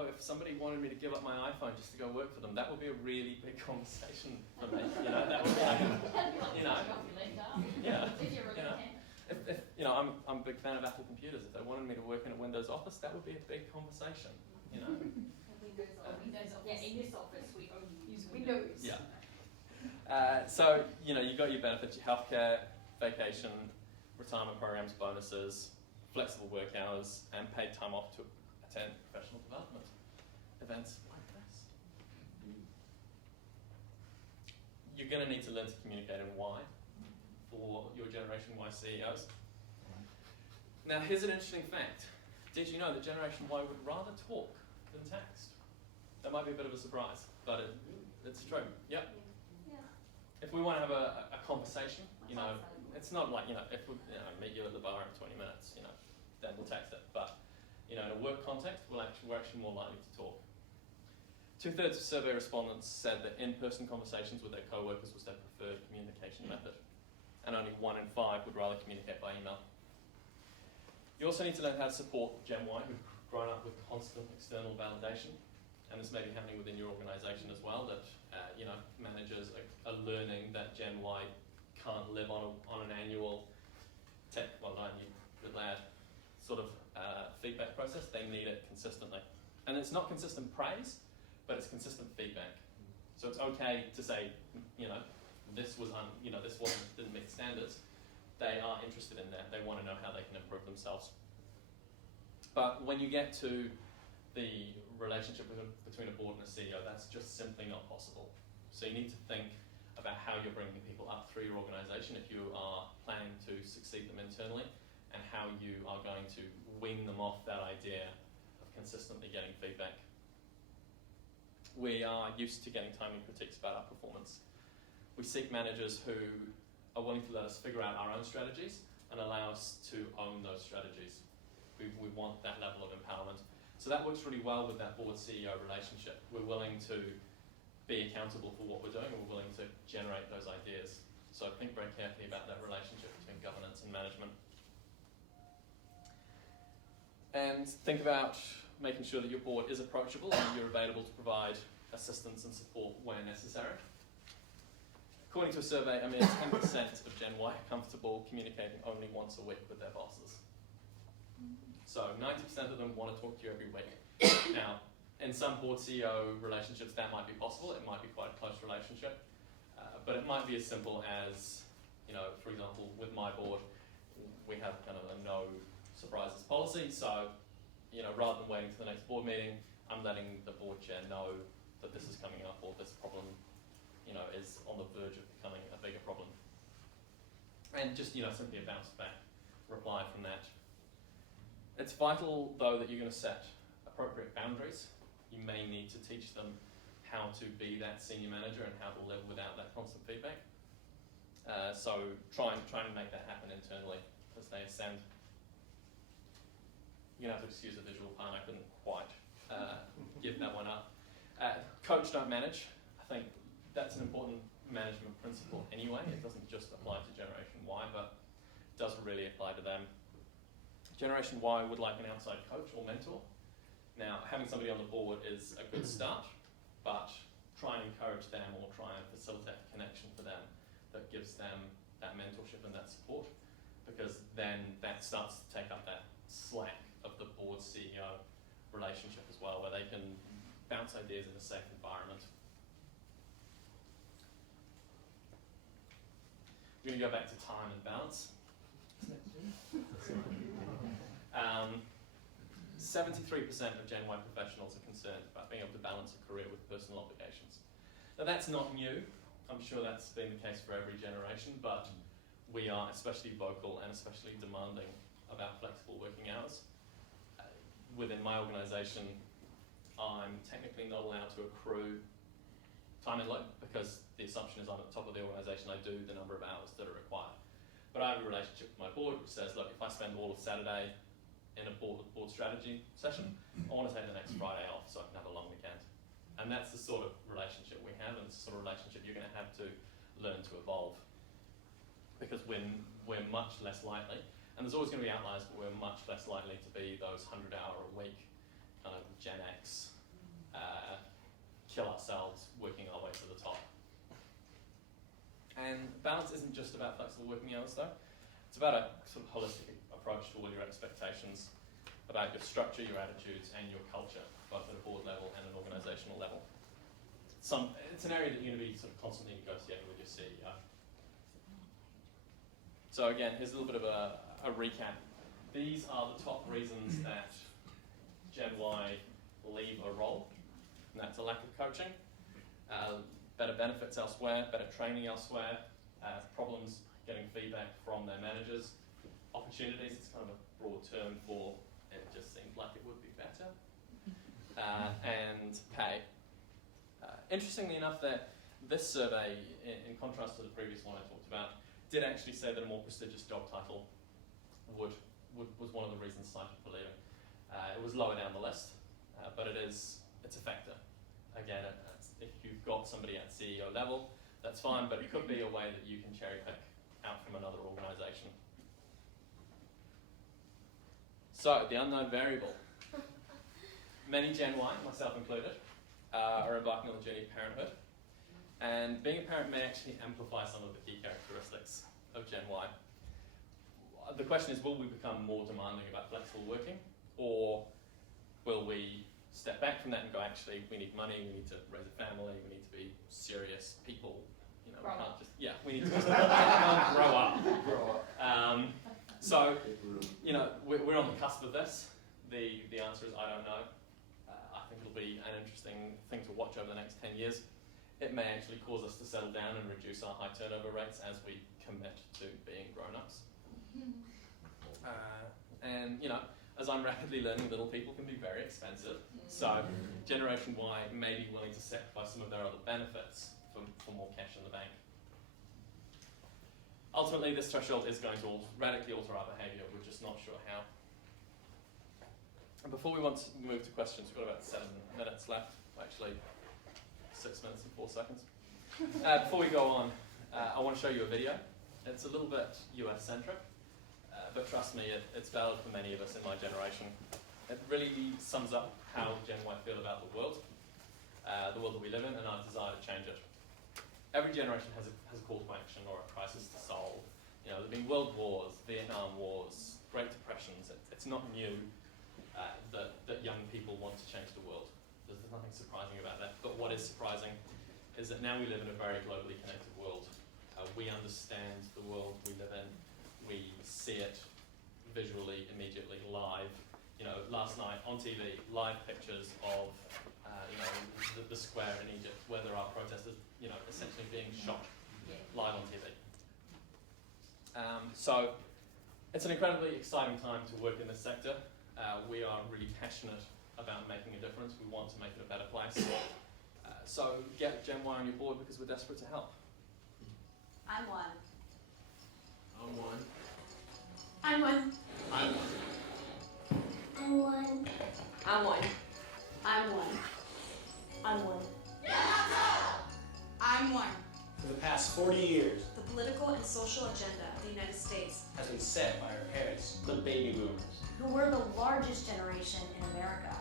If somebody wanted me to give up my iPhone just to go work for them, that would be a really big conversation for me. That would be I'm a big fan of Apple computers. If they wanted me to work in a Windows office, that would be a big conversation. In this office we only use Windows. Yeah. So, you've got your benefits, your healthcare, vacation, retirement programs, bonuses, flexible work hours, and paid time off to attend professional development events like this. You're going to need to learn to communicate in why for your Generation Y CEOs. Now, here's an interesting fact. Did you know that Generation Y would rather talk than text? That might be a bit of a surprise, but it's true. Yep. If we want to have a conversation, it's not like, if we meet you at the bar in 20 minutes, then we'll text it. But, in a work context, we're actually more likely to talk. 2/3 of survey respondents said that in-person conversations with their co-workers was their preferred communication method. And only 1 in 5 would rather communicate by email. You also need to learn how to support Gen Y who've grown up with constant external validation. And this may be happening within your organisation as well, that managers are learning that Gen Y can't live on an annual sort of feedback process. They need it consistently. And it's not consistent praise, but it's consistent feedback. So it's okay to say, this didn't meet standards. They are interested in that. They want to know how they can improve themselves. But when you get to the relationship between a board and a CEO, that's just simply not possible. So you need to think about how you're bringing people up through your organisation if you are planning to succeed them internally, and how you are going to wean them off that idea of consistently getting feedback. We are used to getting timely critiques about our performance. We seek managers who are willing to let us figure out our own strategies and allow us to own those strategies. We want that level of empowerment. So that works really well with that board-CEO relationship. We're willing to be accountable for what we're doing, and we're willing to generate those ideas. So think very carefully about that relationship between governance and management. And think about making sure that your board is approachable and you're available to provide assistance and support where necessary. According to a survey, 10% of Gen Y are comfortable communicating only once a week with their bosses. So 90% of them want to talk to you every week. Now, in some board CEO relationships, that might be possible. It might be quite a close relationship. But it might be as simple as, for example, with my board, we have kind of a no surprises policy. So, rather than waiting for the next board meeting, I'm letting the board chair know that this is coming up, or this problem, is on the verge of becoming a bigger problem. And just, simply a bounce back reply from that. It's vital, though, that you're going to set appropriate boundaries. You may need to teach them how to be that senior manager and how to live without that constant feedback. So try and make that happen internally as they ascend. You're going to have to excuse the visual part. I couldn't quite give that one up. Coach, don't manage. I think that's an important important management principle anyway. It doesn't just apply to Generation Y, but does really apply to them. Generation Y would like an outside coach or mentor. Now, having somebody on the board is a good start, but try and encourage them or try and facilitate a connection for them that gives them that mentorship and that support, because then that starts to take up that slack of the board CEO relationship as well, where they can bounce ideas in a safe environment. We're going to go back to time and balance. 73% of Gen Y professionals are concerned about being able to balance a career with personal obligations. Now that's not new. I'm sure that's been the case for every generation, but we are especially vocal and especially demanding about flexible working hours. Within my organisation, I'm technically not allowed to accrue time and load because the assumption is I'm at the top of the organisation, I do the number of hours that are required. But I have a relationship with my board which says, look, if I spend all of Saturday in a board strategy session, I want to take the next Friday off so I can have a long weekend. And that's the sort of relationship we have, and it's the sort of relationship you're going to have to learn to evolve. Because we're much less likely, and there's always going to be outliers, but we're much less likely to be those 100-hour-a-week kind of Gen X, kill ourselves working our way to the top. And balance isn't just about flexible working hours though. It's about a sort of holistic approach to all your expectations, about your structure, your attitudes, and your culture, both at a board level and an organisational level. It's an area that you're going to be sort of constantly negotiating with your CEO. So again, here's a little bit of a recap. These are the top reasons that Gen Y leave a role, and that's a lack of coaching, better benefits elsewhere, better training elsewhere, problems getting feedback from their managers, opportunities, it's kind of a broad term for it just seems like it would be better, and pay. Interestingly enough, that this survey, in contrast to the previous one I talked about, did actually say that a more prestigious job title was one of the reasons cited for leaving. It was lower down the list, but it's a factor. Again, if you've got somebody at CEO level, that's fine, but it could be a way that you can cherry pick out from another organisation. So, the unknown variable. Many Gen Y, myself included, are embarking on the journey of parenthood. And being a parent may actually amplify some of the key characteristics of Gen Y. The question is, will we become more demanding about flexible working? Or will we step back from that and go, actually, we need money, we need to raise a family, we need to be serious people. You know, we can't just, we need to just grow up. So, you know, we're on the cusp of this. The answer is, I don't know. I think it'll be an interesting thing to watch over the next 10 years. It may actually cause us to settle down and reduce our high turnover rates as we commit to being grown-ups. And, you know, as I'm rapidly learning, little people can be very expensive. So Generation Y may be willing to sacrifice some of their other benefits for more cash in the bank. Ultimately, this threshold is going to radically alter our behaviour. We're just not sure how. And before we want to move to questions, we've got about 7 minutes left. Actually, 6 minutes and 4 seconds. Before we go on, I want to show you a video. It's a little bit US-centric. But trust me, it's valid for many of us in my generation. It really sums up how Gen Y feel about the world that we live in, and our desire to change it. Every generation has a call to action or a crisis to solve. You know, there have been world wars, Vietnam wars, Great Depressions. It's not new that young people want to change the world. There's nothing surprising about that. But what is surprising is that now we live in a very globally connected world. We understand the world we live in. We see it visually, immediately, live. You know, last night on TV, live pictures of, the square in Egypt where there are protesters, you know, essentially being shot live on TV. So it's an incredibly exciting time to work in this sector. We are really passionate about making a difference. We want to make it a better place. So get Gen Y on your board because we're desperate to help. I'm one. I'm one. I'm one. I'm one. I'm one. I'm one. I'm one. I'm one. I'm one. For the past 40 years, The political and social agenda of the United States has been set by our parents, the baby boomers. who were the largest generation in America.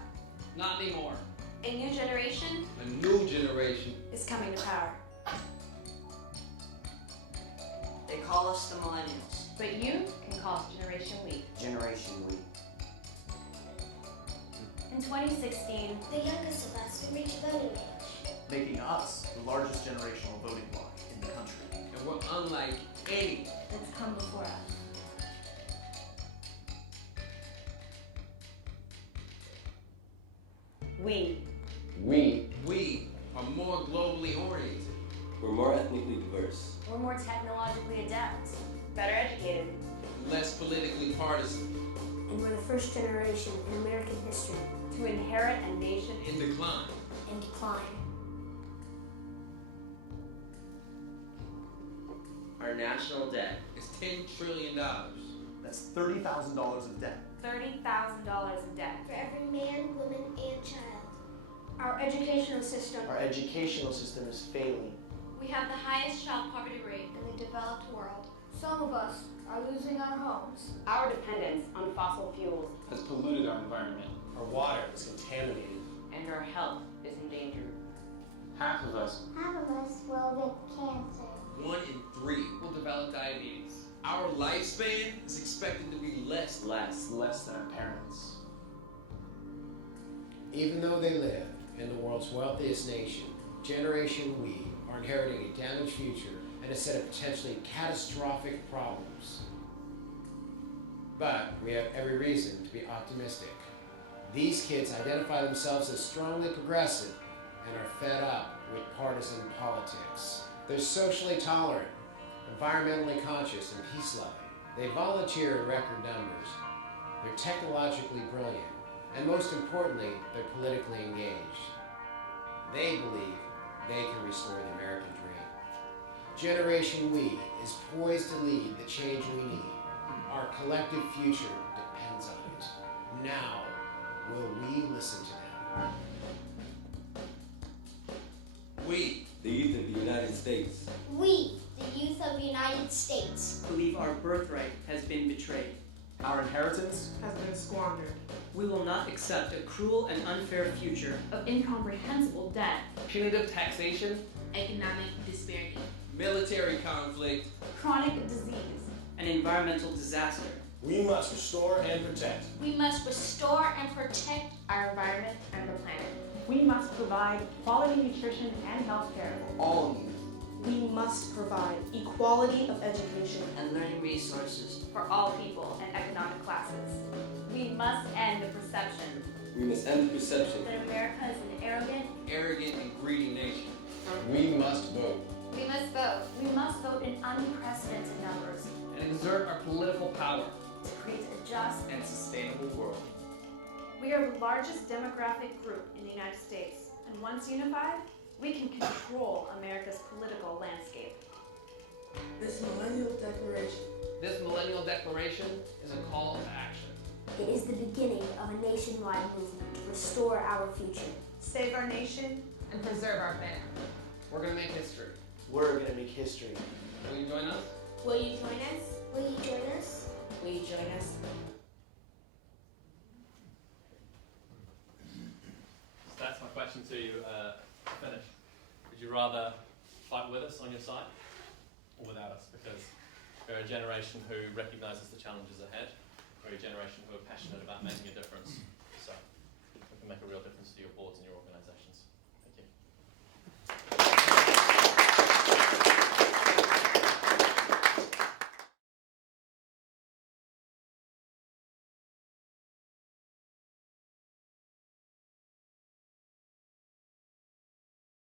Not anymore. A new generation A new generation. is coming to power. They call us the millennials. But you can call us Generation We. Generation We. In 2016, the youngest of us will reach voting age, making us the largest generational voting bloc in the country. And we're unlike any that's come before us. We are more globally oriented. We're more ethnically diverse. We're more technologically adept. Better educated. Less politically partisan. and we're the first generation in American history to inherit a nation in decline. in decline. Our national debt is $10 trillion. That's $30,000 of debt. $30,000 in debt. For every man, woman, and child. Our educational system is failing. We have the highest child poverty rate in the developed world. Some of us are losing our homes. Our dependence on fossil fuels has polluted our environment. Our water is contaminated. and our health is endangered. Half of us will get cancer. 1 in 3 will develop diabetes. Our lifespan is expected to be less than our parents. Even though they live in the world's wealthiest nation, Generation We are inheriting a damaged future and a set of potentially catastrophic problems. But we have every reason to be optimistic. These kids identify themselves as strongly progressive and are fed up with partisan politics. They're socially tolerant, environmentally conscious, and peace-loving. They volunteer in record numbers. They're technologically brilliant, and most importantly, they're politically engaged. They believe they can restore the American dream. Generation We is poised to lead the change we need. Our collective future depends on it. Now, will we listen to them? We, the youth of the United States. We, the youth of the United States, believe our birthright has been betrayed. Our inheritance has been squandered. We will not accept a cruel and unfair future Of incomprehensible debt, punitive taxation, economic disparity, military conflict, chronic disease, and environmental disaster. We must restore and protect. we must restore and protect our environment and the planet. We must provide quality nutrition and health care for all youth. We must provide equality of education and learning resources For all people and economic classes. We must end the perception We must end the perception that America is an arrogant and greedy nation. We must vote. We must vote. We must vote in unprecedented numbers And exert our political power to create a just and sustainable world. We are the largest demographic group in the United States, and once unified, we can control America's political landscape. This millennial declaration is a call to action. It is the beginning of a nationwide movement to restore our future. Save our nation and preserve our planet. We're going to make history. We're going to make history. Will you join us? Will you join us? Will you join us? Will you join us? So that's my question to you to finish. Would you rather fight with us on your side or without us? Because we're a generation who recognises the challenges ahead. We're a generation who are passionate about making a difference. So we can make a real difference to your boards and your organisations.